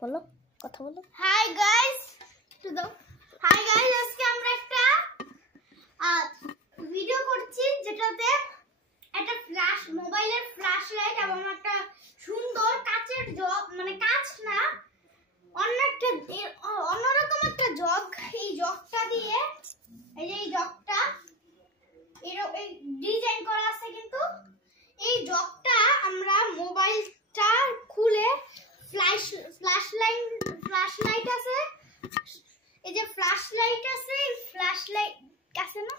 বলো, কথা বলো। হাই গাইস, আজকে আমরা একটা ভিডিও করছি যেটাতে একটা মোবাইলের ফ্ল্যাশ লাইট এবং একটা সুন্দর কাচের জগ, মানে কাচ না, অন্যরকম একটা জগ। এই জগটা দিয়ে, এই জগটা এই ডিজাইন করা আছে, কিন্তু এই জগটা আমরা মোবাইলটা খুলে ফ্ল্যাশ লাইট আছে, এই যে ফ্ল্যাশ লাইট আছে না,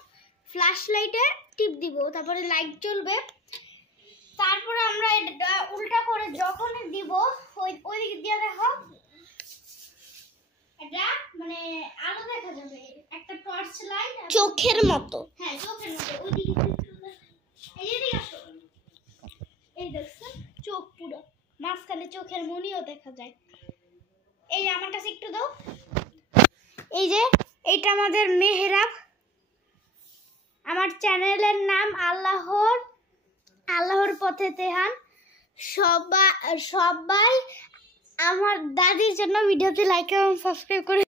ফ্ল্যাশ লাইটে টিপ দিব, তারপরে লাইট জ্বলবে। তারপরে আমরা এটা উল্টা করে যখন দিব ওই দিক দিয়ে দেখো এটা মানে আলো দেখা যাবে, একটা টর্চ লাইট চোখের মতো। হ্যাঁ, চোখের মতো। ওই দিকে এই দিকে আসো, এই দেখছো চোখ, পুরো মাঝখানে চোখের মনিও দেখা যায়। এই আমার কাছে একটু দাও। এই যে এইটা আমাদের মেহরাব, আমার চ্যানেলের নাম আল্লাহর পথে তেহান। সবাই আমার দাদির জন্য ভিডিওতে লাইক এবং সাবস্ক্রাইব করে